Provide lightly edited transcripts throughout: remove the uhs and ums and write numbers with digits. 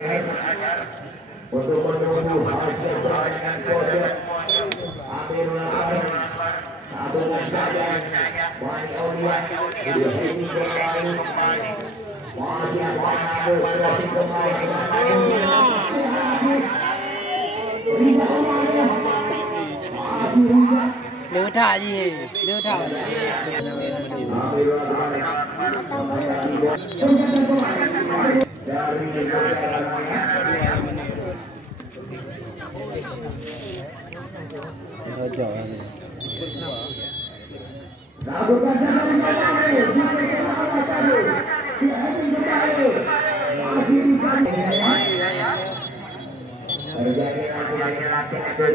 untuk menunggu hasil pertandingan kode Amirullah tabungan saja Wani Aulia sudah sini kembali masih Wani berhasil kembali Đưa thả gì? Đưa thả.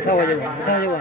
Sao vậy? Sao vậy?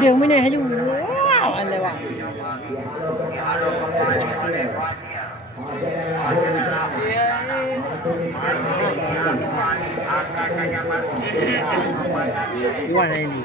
Đường mới này hay dùng wow anh lại bạn ngoài này gì